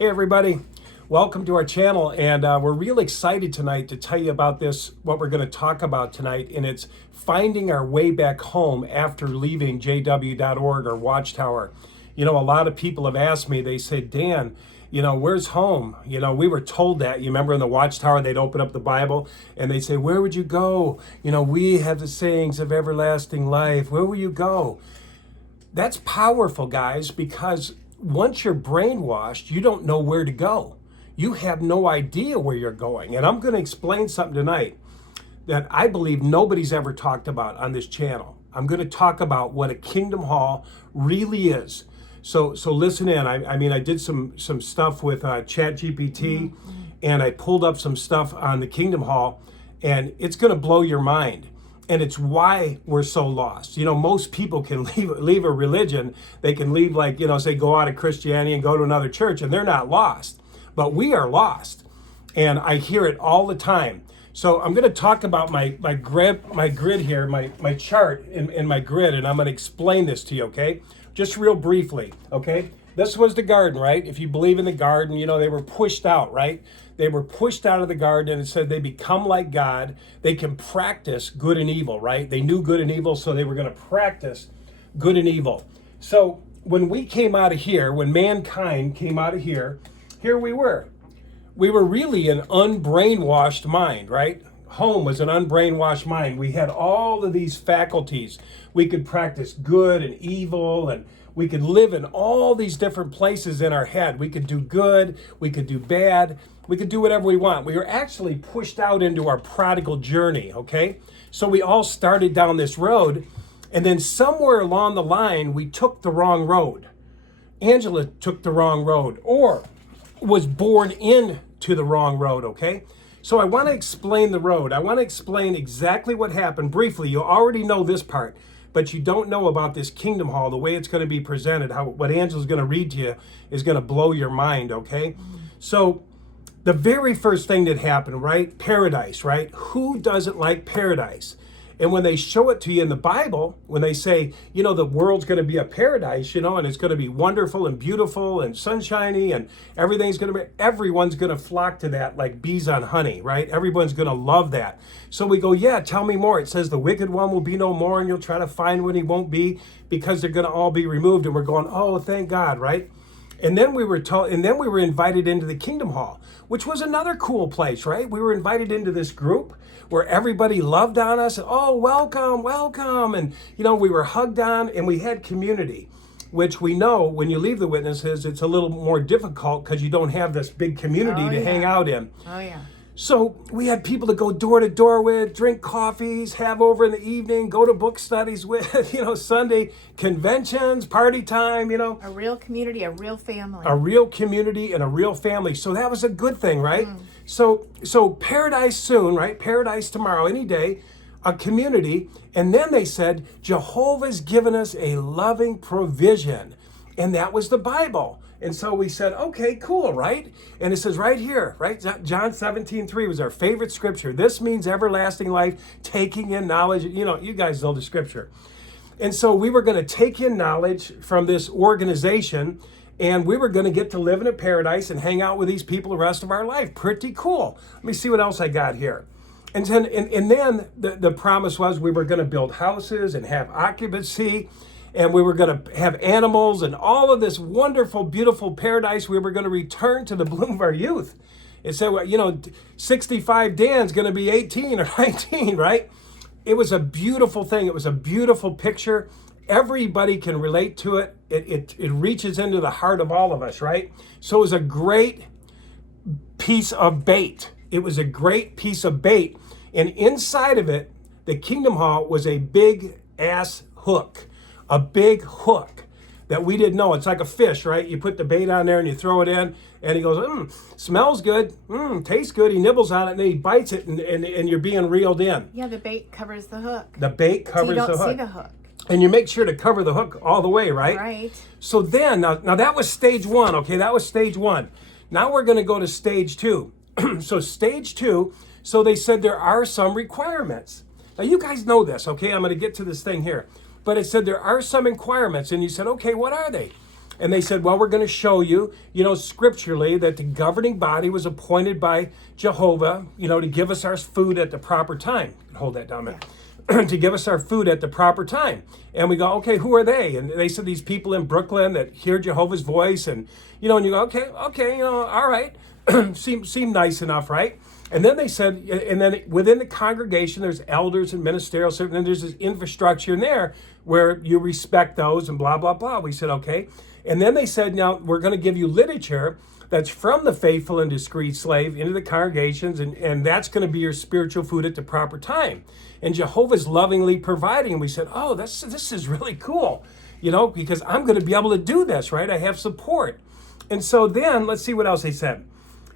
Hey everybody, welcome to our channel, and we're real excited tonight to tell you about this, what we're going to talk about tonight, and it's finding our way back home after leaving jw.org or Watchtower. You know, a lot of people have asked me, they say, Dan, you know, where's home? You know, we were told that. You remember in the Watchtower, they'd open up the Bible and they'd say, where would you go? You know, we have the sayings of everlasting life. Where will you go? That's powerful, guys, because once you're brainwashed, you don't know where to go. You have no idea where you're going. And I'm going to explain something tonight that I believe nobody's ever talked about on this channel. I'm going to talk about what a Kingdom Hall really is. So listen in. I mean, I did some stuff with ChatGPT, and I pulled up some stuff on the Kingdom Hall, and it's going to blow your mind. And it's why we're so lost. You know, most people can leave a religion. They can leave, like, you know, say go out of Christianity and go to another church, and they're not lost. But we are lost. And I hear it all the time. So I'm going to talk about my grid here, my chart in my grid, and I'm going to explain this to you, okay? Just real briefly, okay? This was the garden, right? If you believe in the garden, you know, they were pushed out, right? They were pushed out of the garden, and it said they become like God. They can practice good and evil, right? They knew good and evil, so they were going to practice good and evil. So when we came out of here, when mankind came out of here we were. We were really an unbrainwashed mind, right? Home was an unbrainwashed mind. We had all of these faculties. We could practice good and evil, and we could live in all these different places in our head. We could do good, we could do bad, we could do whatever we want. We were actually pushed out into our prodigal journey, okay? So we all started down this road, and then somewhere along the line, we took the wrong road. Angela took the wrong road, or was born into the wrong road, okay? So I want to explain the road. I want to explain exactly what happened briefly. You already know this part, but you don't know about this Kingdom Hall, the way it's going to be presented, how what Angela's going to read to you is going to blow your mind, okay? So the very first thing that happened, right? Paradise, right? Who doesn't like paradise? And when they show it to you in the Bible, when they say, you know, the world's going to be a paradise, you know, and it's going to be wonderful and beautiful and sunshiny and everything's going to be, everyone's going to flock to that like bees on honey, right? Everyone's going to love that. So we go, yeah, tell me more. It says the wicked one will be no more, and you'll try to find when he won't be, because they're going to all be removed. And we're going, oh, thank God, right? And then we were told, and then we were invited into the Kingdom Hall, which was another cool place, right? We were invited into this group where everybody loved on us. And, oh, welcome, welcome. And, you know, we were hugged on, and we had community, which we know when you leave the witnesses, it's a little more difficult because you don't have this big community to hang out in. Oh, yeah. So we had people to go door to door with, drink coffees, have over in the evening, go to book studies with, you know, Sunday conventions, party time, you know. A real community, a real family. A real community and a real family. So that was a good thing, right? So paradise soon, right? Paradise tomorrow, any day, a community. And then they said, Jehovah's given us a loving provision. And that was the Bible. And so we said, okay, cool, right? And it says right here, right? John 17:3 was our favorite scripture. This means everlasting life, taking in knowledge. You know, you guys know the scripture. And so we were going to take in knowledge from this organization, and we were going to get to live in a paradise and hang out with these people the rest of our life. Pretty cool. Let me see what else I got here. And then the promise was we were going to build houses and have occupancy, and we were going to have animals and all of this wonderful, beautiful paradise. We were going to return to the bloom of our youth. It said, well, you know, 65 Dan's going to be 18 or 19, right? It was a beautiful thing. It was a beautiful picture. Everybody can relate to it. It reaches into the heart of all of us, right? So it was a great piece of bait. It was a great piece of bait. And inside of it, the Kingdom Hall was a big ass hook. A big hook that we didn't know. It's like a fish, right? You put the bait on there and you throw it in, and he goes, smells good, tastes good. He nibbles on it, and then he bites it, and you're being reeled in. Yeah, the bait covers the hook. The bait covers the hook. So you don't see the hook. And you make sure to cover the hook all the way, right? Right. So then, now that was stage one, okay? That was stage one. Now we're going to go to stage two. So stage two, so they said there are some requirements. Now you guys know this, okay? I'm going to get to this thing here. But it said there are some requirements, and you said, okay, what are they? And they said, well, we're going to show you, scripturally that the governing body was appointed by Jehovah, to give us our food at the proper time. Hold that down, man. To give us our food at the proper time. And we go, okay, who are they? And they said these people in Brooklyn that hear Jehovah's voice. And, and you go, okay, all right. seem nice enough, right? And then they said, and then within the congregation, there's elders and ministerial servants, and there's this infrastructure in there where you respect those and blah, blah, blah. We said, okay. And then they said, now we're going to give you literature that's from the faithful and discreet slave into the congregations, and that's going to be your spiritual food at the proper time. And Jehovah's lovingly providing. And we said, oh, this is really cool, because I'm going to be able to do this, right? I have support. And so then, let's see what else they said.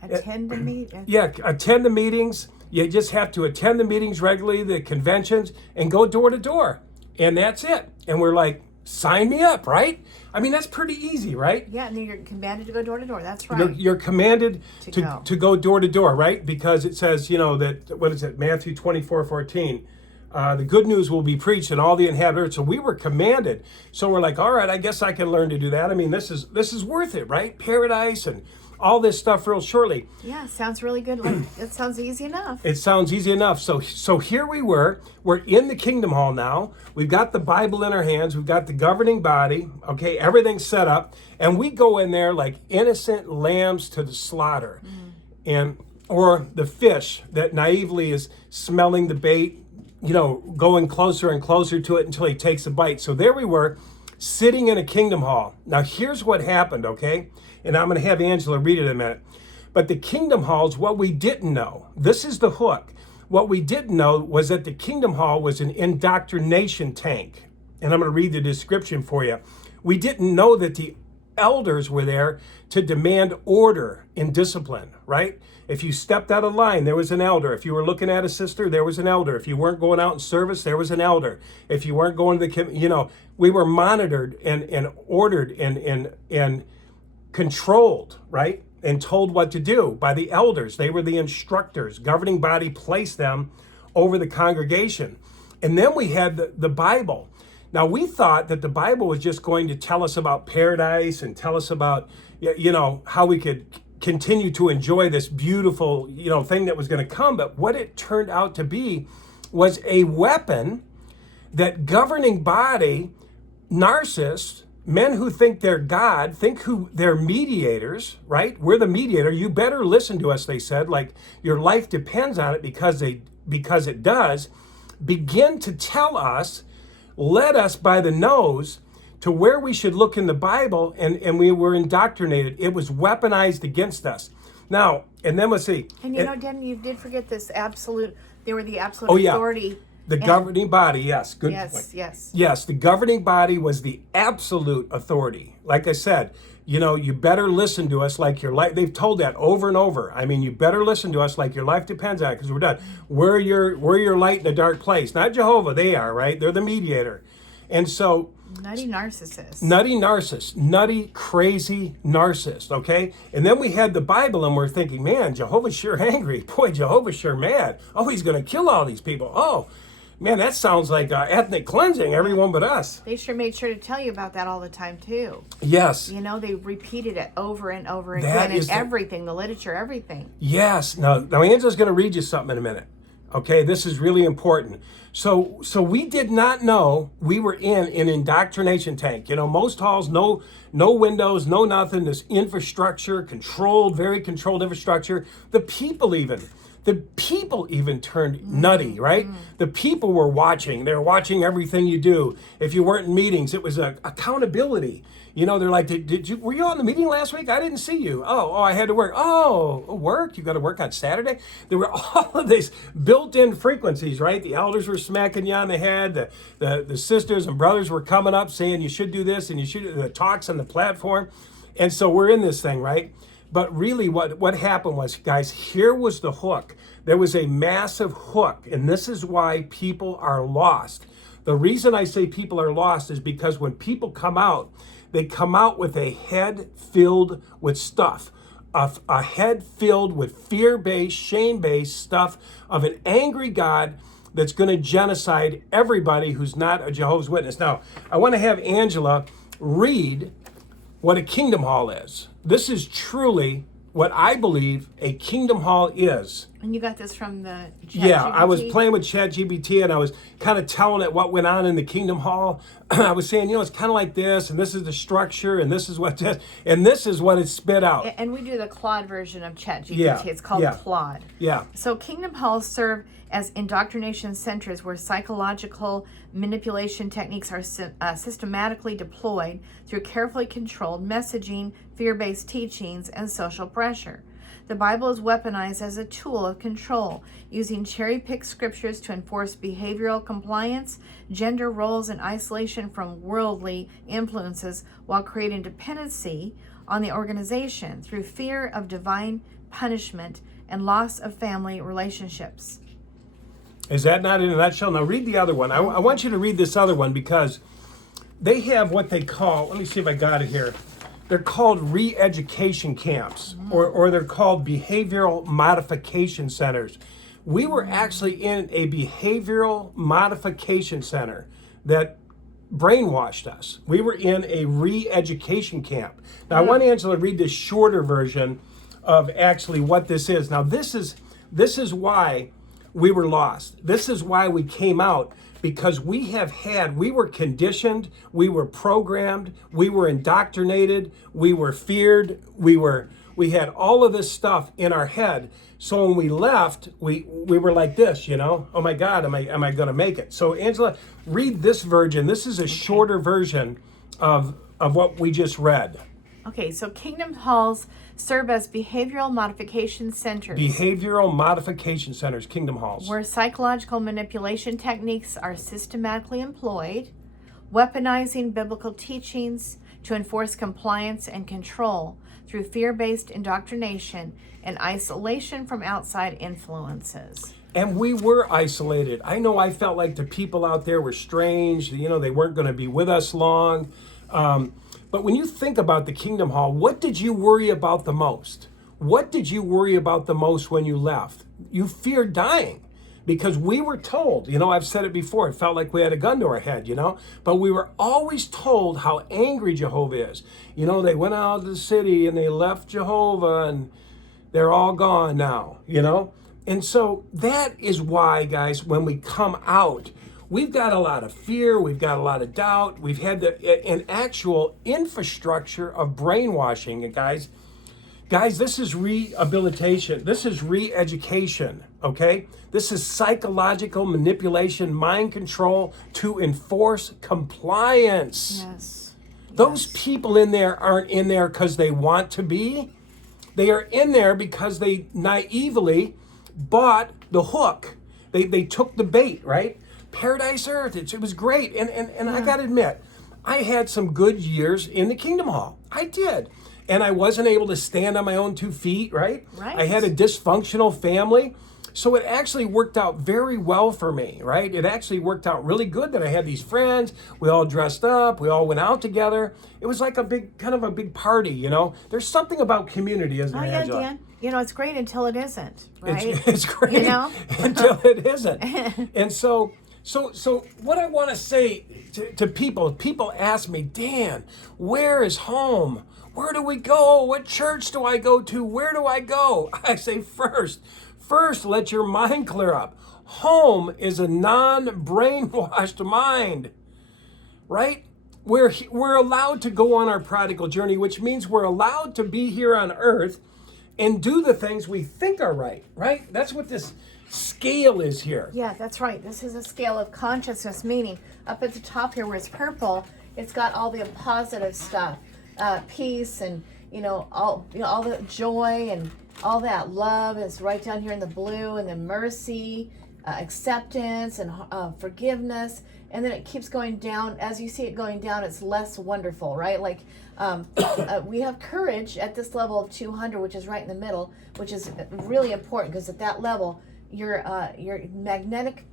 Attend the meeting. Yeah, attend the meetings. You just have to attend the meetings regularly, the conventions, and go door to door. And that's it. And we're like, sign me up, right? I mean, that's pretty easy, right? Yeah, and then you're commanded to go door to door. That's right. You're commanded to go door to door, right? Because it says, that, what is it, Matthew 24:14. The good news will be preached in all the inhabitants. So we were commanded. So we're like, all right, I guess I can learn to do that. I mean, this is worth it, right? Paradise and all this stuff real shortly. Yeah, sounds really good. It sounds easy enough. It sounds easy enough. So here we were. We're in the Kingdom Hall now. We've got the Bible in our hands. We've got the governing body. Okay, everything's set up. And we go in there like innocent lambs to the slaughter. Or the fish that naively is smelling the bait, going closer and closer to it until he takes a bite. So there we were, sitting in a Kingdom Hall. Now here's what happened, okay? And I'm going to have Angela read it in a minute. But the Kingdom Halls, what we didn't know, this is the hook. What we didn't know was that the Kingdom Hall was an indoctrination tank. And I'm going to read the description for you. We didn't know that the elders were there to demand order and discipline, right? If you stepped out of line, there was an elder. If you were looking at a sister, there was an elder. If you weren't going out in service, there was an elder. If you weren't going to the, we were monitored and ordered and controlled, right? And told what to do by the elders. They were the instructors. Governing body placed them over the congregation. And then we had the Bible. Now, we thought that the Bible was just going to tell us about paradise and tell us about, how we could continue to enjoy this beautiful, thing that was going to come. But what it turned out to be was a weapon that governing body, narcissists, men who think they're God, think who they're mediators, right? We're the mediator. You better listen to us, they said, like your life depends on it because it does. Begin to tell us, led us by the nose to where we should look in the Bible, and we were indoctrinated. It was weaponized against us. Now, and then let's see. And Dan, you did forget this absolute, they were the absolute authority. The governing body, yes. Good yes, point. Yes. Yes, the governing body was the absolute authority. Like I said, you better listen to us like your life. They've told that over and over. I mean, you better listen to us like your life depends on it because we're done. We're your light in a dark place. Not Jehovah, they are, right? They're the mediator. And so... Nutty narcissist. Nutty, crazy narcissist, okay? And then we had the Bible and we're thinking, man, Jehovah's sure angry. Boy, Jehovah's sure mad. Oh, he's going to kill all these people. Oh, man, that sounds like ethnic cleansing, everyone but us. They sure made sure to tell you about that all the time, too. Yes. They repeated it over and over again in everything, the literature, everything. Yes. Now Angela's going to read you something in a minute. Okay, this is really important. So we did not know we were in an indoctrination tank. Most halls, no windows, no nothing. This infrastructure, very controlled infrastructure. The people even turned nutty, right? The people were watching. They were watching everything you do. If you weren't in meetings, it was accountability. They're like, were you on the meeting last week? I didn't see you. Oh, I had to work. Oh, work? You got to work on Saturday? There were all of these built-in frequencies, right? The elders were smacking you on the head. The sisters and brothers were coming up saying you should do this and you should, the talks on the platform. And so we're in this thing, right? But really what happened was, guys, here was the hook. There was a massive hook, and this is why people are lost. The reason I say people are lost is because when people come out, they come out with a head filled with stuff, a head filled with fear-based, shame-based stuff of an angry God that's going to genocide everybody who's not a Jehovah's Witness. Now, I want to have Angela read what a kingdom hall is. This is truly what I believe a kingdom hall is. And you got this from the Yeah, ChatGPT? I was playing with ChatGPT and I was kind of telling it what went on in the kingdom hall. I was saying, it's kind of like this, and this is the structure, and this is what this, and this is what it spit out. And we do the Claude version of ChatGPT. Yeah, It's called yeah. Claude. Yeah. So kingdom halls serve as indoctrination centers where psychological manipulation techniques are systematically deployed through carefully controlled messaging, fear-based teachings, and social pressure. The Bible is weaponized as a tool of control, using cherry-picked scriptures to enforce behavioral compliance, gender roles, and isolation from worldly influences while creating dependency on the organization through fear of divine punishment and loss of family relationships. Is that not in a nutshell? Now read the other one. I want you to read this other one because they have what they call, let me see if I got it here. They're called re-education camps, or they're called behavioral modification centers. We were actually in a behavioral modification center that brainwashed us. We were in a re-education camp. Now I want Angela to read this shorter version of actually what this is. Now this is why we were lost. This is why we came out, because we were conditioned, we were programmed, we were indoctrinated, we were feared, we had all of this stuff in our head. So when we left, we were like this, oh my God, am I going to make it? So Angela, read this version. This is a shorter version of what we just read. Okay, so kingdom halls serve as behavioral modification centers. Behavioral modification centers, kingdom halls. Where psychological manipulation techniques are systematically employed, weaponizing biblical teachings to enforce compliance and control through fear-based indoctrination and isolation from outside influences. And we were isolated. I know I felt like the people out there were strange. They weren't going to be with us long. But when you think about the Kingdom Hall, what did you worry about the most? What did you worry about the most when you left? You feared dying, because we were told, I've said it before, it felt like we had a gun to our head, but we were always told how angry Jehovah is. They went out of the city and they left Jehovah and they're all gone now, And so that is why, guys, when we come out, we've got a lot of fear, we've got a lot of doubt, we've had an actual infrastructure of brainwashing. And guys, this is rehabilitation, this is re-education, okay? This is psychological manipulation, mind control to enforce compliance. Yes. Those people in there aren't in there because they want to be. They are in there because they naively bought the hook. They took the bait, right? Paradise Earth, it was great. And I got to admit, I had some good years in the Kingdom Hall. I did. And I wasn't able to stand on my own 2 feet, right? Right. I had a dysfunctional family. So it actually worked out very well for me, right? It actually worked out really good that I had these friends. We all dressed up. We all went out together. It was like a big party, There's something about community, isn't there, Angela? Dan. It's great until it isn't, right? It's great until it isn't. And so what I want to say to people ask me, Dan, where is home? Where do we go? What church do I go to? Where do I go? I say first, let your mind clear up. Home is a non-brainwashed mind, right? We're allowed to go on our prodigal journey, which means we're allowed to be here on earth and do the things we think are right? That's what this scale is here. Yeah, that's right. This is a scale of consciousness, meaning up at the top here where it's purple, it's got all the positive stuff, peace and all the joy and all that love is right down here in the blue, and then mercy, acceptance and forgiveness. And then it keeps going down. As you see it going down, it's less wonderful, right? Like we have courage at this level of 200, which is right in the middle, which is really important because at that level, your magnetic,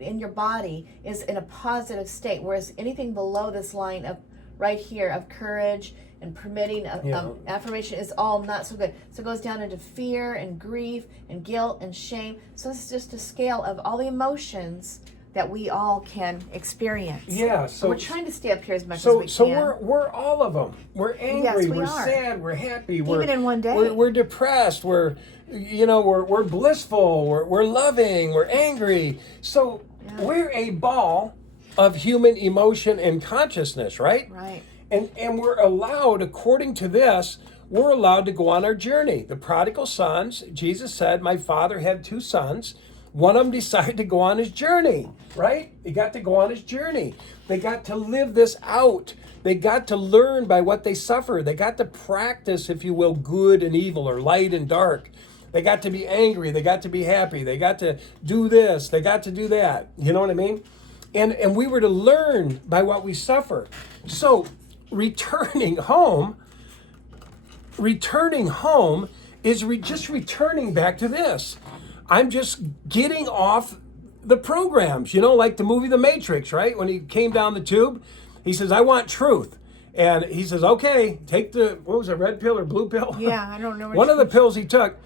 in your body is in a positive state, whereas anything below this line of right here of courage and permitting affirmation is all not so good. So it goes down into fear and grief and guilt and shame. So this is just a scale of all the emotions that we all can experience. Yeah, so and we're trying to stay up here as much as we can. So we're all of them. We're angry, Yes, we we're are. sad, we're happy, Even in one day. We're depressed, we're blissful, we're loving, we're angry. So we're a ball of human emotion and consciousness, right? Right. And we're allowed, according to this, we're allowed to go on our journey. The prodigal sons, Jesus said, my father had 2 sons. One of them decided to go on his journey, right? He got to go on his journey. They got to live this out. They got to learn by what they suffer. They got to practice, if you will, good and evil, or light and dark. They got to be angry. They got to be happy. They got to do this. They got to do that. You know what I mean? And we were to learn by what we suffer. So returning home is just returning back to this. I'm just getting off the programs, like the movie The Matrix, right? When he came down the tube, he says, I want truth. And he says, okay, take what was it, red pill or blue pill? Yeah, I don't know. One of the pills he took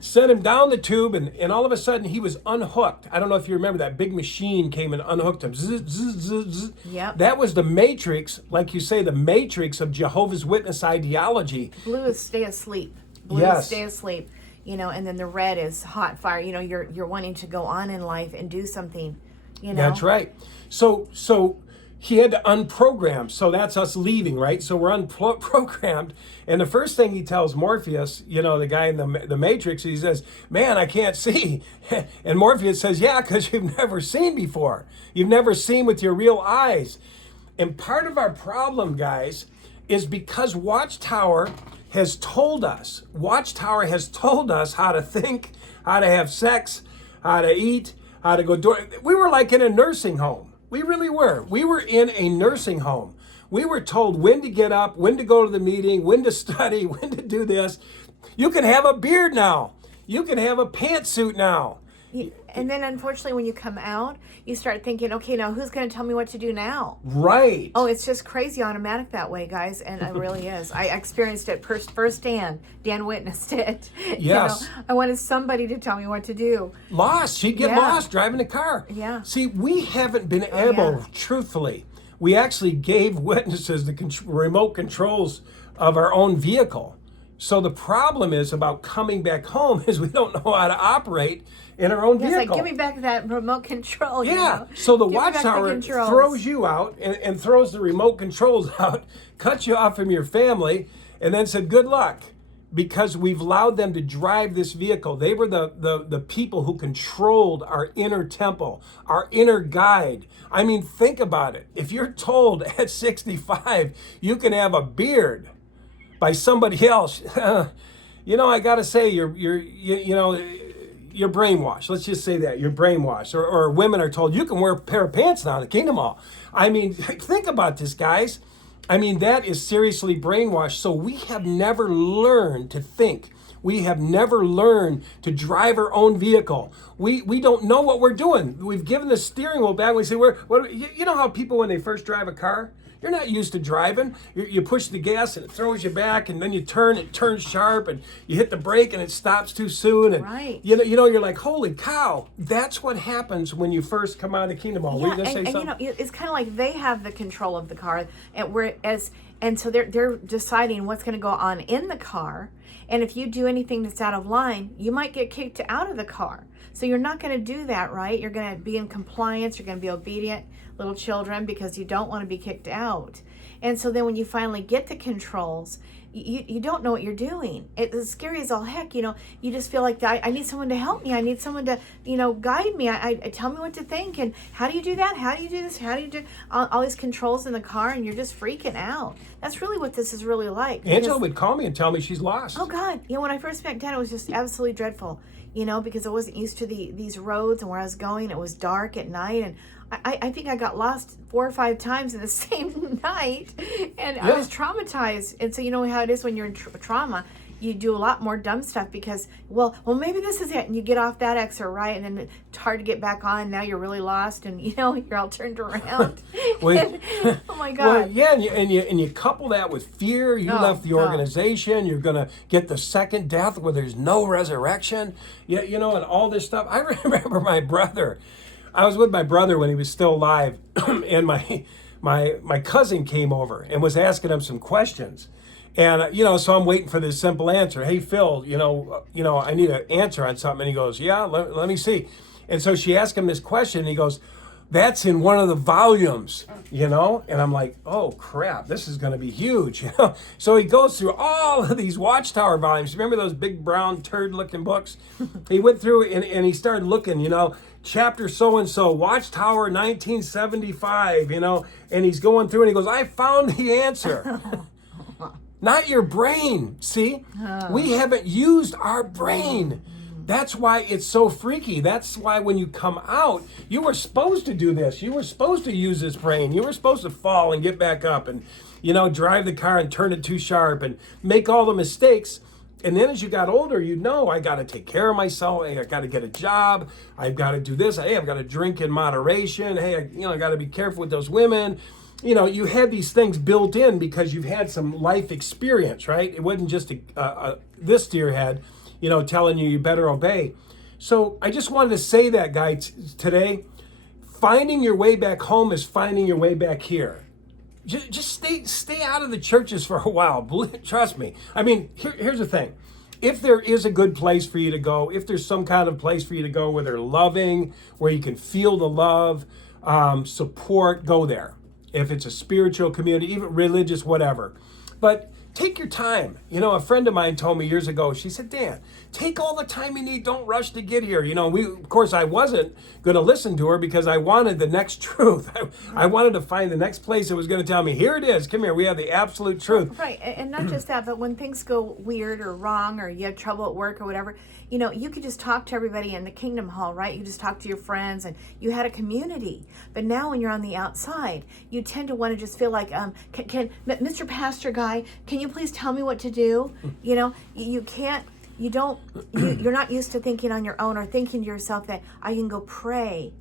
sent him down the tube, and all of a sudden he was unhooked. I don't know if you remember that big machine came and unhooked him. Zzz, zzz, zzz, zzz. Yep. That was the matrix, like you say, the matrix of Jehovah's Witness ideology. Blue is stay asleep. Blue is stay asleep. And then the red is hot fire. You're wanting to go on in life and do something. That's right. So he had to unprogram. So that's us leaving, right? So we're unprogrammed. And the first thing he tells Morpheus, the guy in the Matrix, he says, man, I can't see. And Morpheus says, yeah, because you've never seen before. You've never seen with your real eyes. And part of our problem, guys, is because Watchtower has told us how to think, how to have sex, how to eat, how to go do it. We were like in a nursing home. We really were. We were in a nursing home. We were told when to get up, when to go to the meeting, when to study, when to do this. You can have a beard now. You can have a pantsuit now. And then, unfortunately, when you come out, you start thinking, okay, now who's going to tell me what to do now? Right. Oh, it's just crazy automatic that way, guys. And it really is. I experienced it firsthand. Dan witnessed it. Yes. I wanted somebody to tell me what to do. Lost. She'd get lost driving the car. Yeah. See, we haven't been able, truthfully, we actually gave witnesses the remote controls of our own vehicle. So the problem is about coming back home is we don't know how to operate in our own vehicle. It's like, give me back that remote control. Yeah. So the Watchtower throws you out and throws the remote controls out, cuts you off from your family, and then said, good luck. Because we've allowed them to drive this vehicle. They were the people who controlled our inner temple, our inner guide. I mean, think about it. If you're told at 65 you can have a beard by somebody else, I got to say you're brainwashed. Let's just say that you're brainwashed. Or women are told you can wear a pair of pants now in the Kingdom Hall. I mean, think about this, guys. I mean, that is seriously brainwashed. So we have never learned to think. We have never learned to drive our own vehicle. We don't know what we're doing. We've given the steering wheel back. We say, you know how people, when they first drive a car, you're not used to driving. You push the gas and it throws you back, and then you turn, it turns sharp, and you hit the brake and it stops too soon. And right. You're like, holy cow. That's what happens when you first come out of the Kingdom Hall. Yeah, it's kind of like they have the control of the car, and so they're deciding what's going to go on in the car. And if you do anything that's out of line, you might get kicked out of the car. So you're not going to do that, right? You're going to be in compliance. You're going to be obedient little children because you don't want to be kicked out. And so then when you finally get the controls, you don't know what you're doing. It's scary as all heck. You just feel like I need someone to help me. I need someone to, guide me. I tell me what to think. And how do you do that? How do you do this? How do you do all these controls in the car? And you're just freaking out. That's really what this is really like. Angela would call me and tell me she's lost. Oh God. When I first met Dad, it was just absolutely dreadful. Because I wasn't used to these roads and where I was going. It was dark at night, and I think I got lost 4 or 5 times in the same night, and I was traumatized. And so you know how it is when you're in trauma, you do a lot more dumb stuff because, well, maybe this is it, and you get off that exit, right? And then it's hard to get back on. Now you're really lost, and you're all turned around. Oh my God! Well, yeah, and you couple that with fear. You left the organization. You're gonna get the second death where there's no resurrection. And all this stuff. I remember my brother. I was with my brother when he was still alive, and my cousin came over and was asking him some questions. And so I'm waiting for this simple answer. Hey, Phil, I need an answer on something. And he goes, yeah, let me see. And so she asked him this question, and he goes, that's in one of the volumes, And I'm like, oh crap, this is going to be huge, So he goes through all of these Watchtower volumes. Remember those big brown turd-looking books? He went through and he started looking, chapter so-and-so, Watchtower 1975, and he's going through and he goes, I found the answer. Not your brain, see? We haven't used our brain. That's why it's so freaky. That's why when you come out, you were supposed to do this. You were supposed to use this brain. You were supposed to fall and get back up and, drive the car and turn it too sharp and make all the mistakes. And then as you got older, I got to take care of myself. Hey, I got to get a job. I've got to do this. Hey, I've got to drink in moderation. Hey, I got to be careful with those women. You had these things built in because you've had some life experience, right? It wasn't just this to your head, telling you better obey. So I just wanted to say that, guy, today. Finding your way back home is finding your way back here. Just stay out of the churches for a while. Trust me. I mean, here's the thing. If there is a good place for you to go, if there's some kind of place for you to go where they're loving, where you can feel the love, support, go there. If it's a spiritual community, even religious, whatever. But take your time. A friend of mine told me years ago, she said, Dan, take all the time you need. Don't rush to get here. Of course, I wasn't going to listen to her because I wanted the next truth. I wanted to find the next place that was going to tell me, here it is. Come here. We have the absolute truth. Right. And not just that, but when things go weird or wrong or you have trouble at work or whatever, you could just talk to everybody in the Kingdom Hall, right? You just talk to your friends and you had a community. But now when you're on the outside, you tend to want to just feel like, can Mr. Pastor Guy, can you please tell me what to do? You can't, you're not used to thinking on your own or thinking to yourself that I can go pray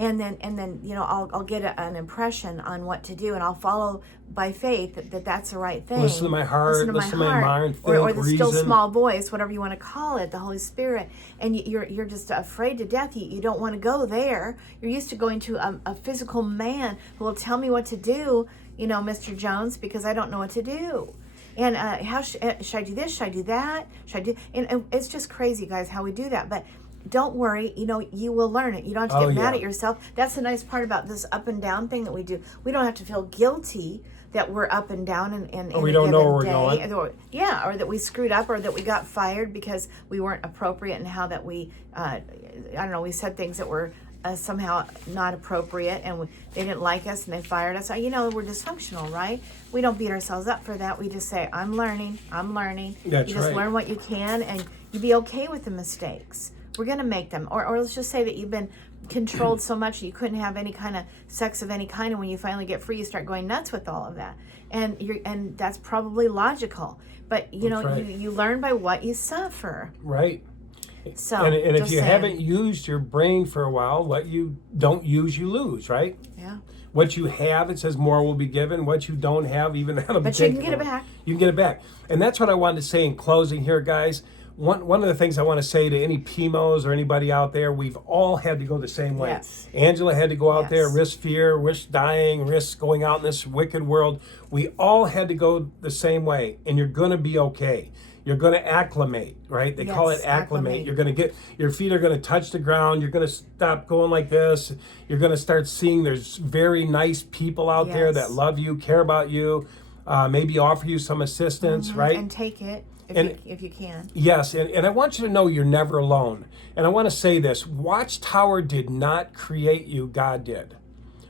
and then I'll get an impression on what to do and I'll follow by faith that that's the right thing. Listen to my heart, listen to my mind, think, or the still reason. Small voice, whatever you want to call it, the Holy Spirit, and you're just afraid to death. You don't want to go there. You're used to going to a physical man who will tell me what to do, Mr. Jones, because I don't know what to do. And how should I do this? Should I do that? Should I do? And it's just crazy, guys, how we do that. But don't worry, you will learn it. You don't have to get mad at yourself. That's the nice part about this up and down thing that we do. We don't have to feel guilty that we're up and down in we don't know where we're day. going. Yeah, or that we screwed up or that we got fired because we weren't appropriate in how that we, we said things that were somehow not appropriate and they didn't like us and they fired us. We're dysfunctional, right? We don't beat ourselves up for that. We just say, I'm learning. That's you just right. learn what you can and you be okay with the mistakes. We're going to make them. Or let's just say that you've been controlled so much you couldn't have any kind of sex of any kind, and when you finally get free you start going nuts with all of that, and that's probably logical, but right. you learn by what you suffer, right? So and if you haven't used your brain for a while, what you don't use you lose, right? Yeah. What you have, it says more will be given. What you don't have, even that'll be taken. But you can get it back. You can get it back. And that's what I wanted to say in closing here, guys. One of the things I want to say to any PMOs or anybody out there, we've all had to go the same way. Yes. Angela had to go out there, risk fear, risk dying, risk going out in this wicked world. We all had to go the same way, and you're going to be okay. You're going to acclimate, right? They call it acclimate. You're going to get, your feet are going to touch the ground. You're going to stop going like this. You're going to start seeing there's very nice people out there that love you, care about you, maybe offer you some assistance, right? And take it. If you can. Yes, and I want you to know you're never alone. And I want to say this, Watchtower did not create you, God did.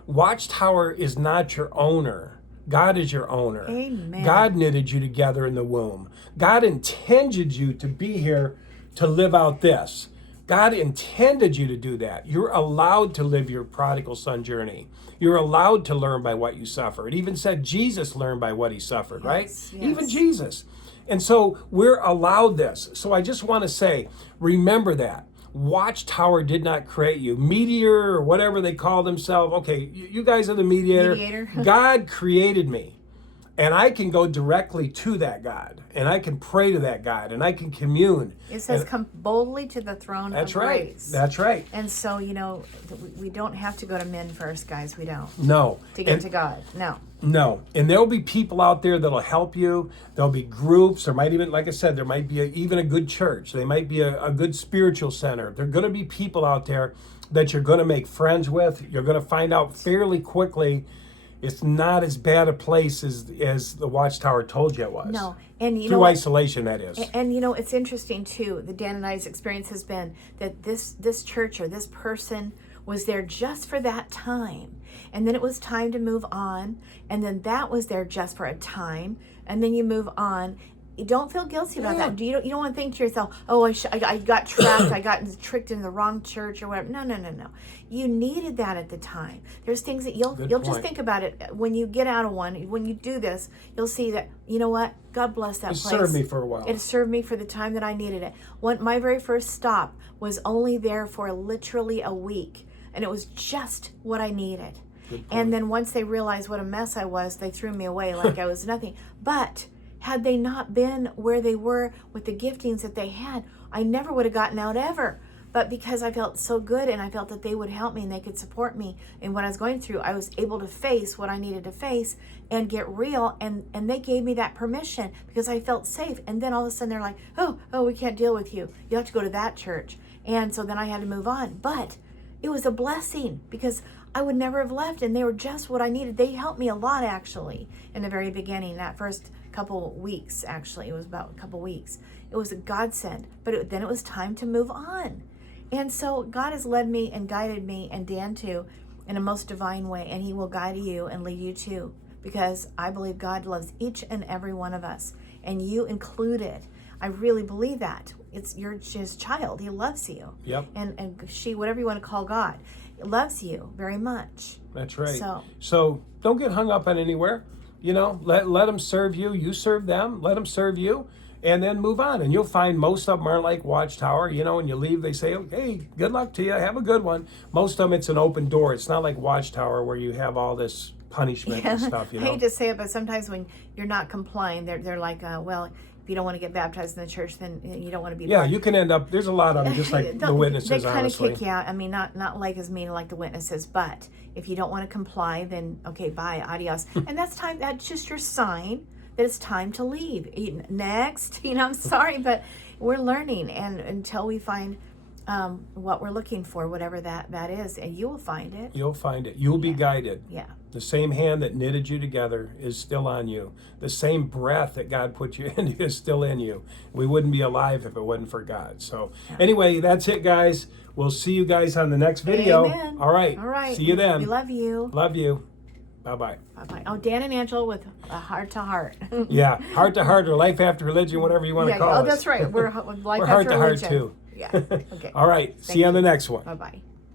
Watchtower is not your owner. God is your owner. Amen. God knitted you together in the womb. God intended you to be here to live out this. God intended you to do that. You're allowed to live your prodigal son journey. You're allowed to learn by what you suffer. It even said Jesus learned by what he suffered, right? Yes. Even Jesus. And so we're allowed this. So I just want to say, remember that. Watchtower did not create you. Meteor or whatever they call themselves. Okay, you guys are the mediator. Mediator. God created me. And I can go directly to that God, and I can pray to that God, and I can commune. It says, And come boldly to the throne that's of right. grace. That's right. And so, we don't have to go to men first, guys. We don't. No. To get And- to God. No. No, and there'll be people out there that'll help you. There'll be groups. There might even, like I said, there might be even a good church. They might be a good spiritual center. There are going to be people out there that you're going to make friends with. You're going to find out fairly quickly it's not as bad a place as the Watchtower told you it was. No. And you know Through what? isolation, that is. And it's interesting too. The Dan and I's experience has been that this church or this person was there just for that time, and then it was time to move on, and then that was there just for a time, and then you move on. You don't feel guilty about that. You don't want to think to yourself, "Oh, I got trapped. I got tricked into the wrong church or whatever." No. You needed that at the time. There's things that you'll just point. think about it when you get out of one. When you do this, you'll see that, you know what? God bless that It place. served me for a while. It served me for the time that I needed it. My very first stop was only there for literally a week, and it was just what I needed. And then once they realized what a mess I was, they threw me away like I was nothing. But had they not been where they were with the giftings that they had, I never would have gotten out ever. But because I felt so good and I felt that they would help me and they could support me in what I was going through, I was able to face what I needed to face and get real. And they gave me that permission because I felt safe. And then all of a sudden they're like, oh, we can't deal with you. You have to go to that church. And so then I had to move on. But it was a blessing because I would never have left, and they were just what I needed. They helped me a lot, actually, in the very beginning. That first couple weeks, actually, it was about a couple weeks. It was a godsend, but then it was time to move on. And so God has led me and guided me, and Dan too, in a most divine way, and He will guide you and lead you too, because I believe God loves each and every one of us, and you included. I really believe that. You're His child. He loves you. Yep. And she, whatever you want to call God, loves you very much. That's right. So don't get hung up on anywhere. Let them serve you. You serve them. Let them serve you, and then move on. And you'll find most of them are like Watchtower. When you leave, they say, "Hey, good luck to you. Have a good one." Most of them, it's an open door. It's not like Watchtower where you have all this punishment and stuff. I hate to say it, but sometimes when you're not complying, they're like, well, if you don't want to get baptized in the church, then you don't want to be. Yeah, you can end up. There's a lot of them, just like the witnesses. They kind of honestly. kick you out. I mean, not like as mean like the witnesses, but if you don't want to comply, then okay, bye, adios. And that's time. That's just your sign that it's time to leave. Next, I'm sorry, but we're learning, and until we find what we're looking for, whatever that is, and you will find it. You'll find it. You'll be guided. Yeah. The same hand that knitted you together is still on you. The same breath that God put you into is still in you. We wouldn't be alive if it wasn't for God. So anyway, that's it, guys. We'll see you guys on the next video. Amen. All right. See you then. We love you. Love you. Bye-bye. Bye-bye. Oh, Dan and Angela with a heart to heart. Yeah, heart to heart or life after religion, whatever you want to call it. Oh, that's right. We're life We're after heart to heart religion. too. Yeah. Okay. All right. See you on the next one. Bye-bye.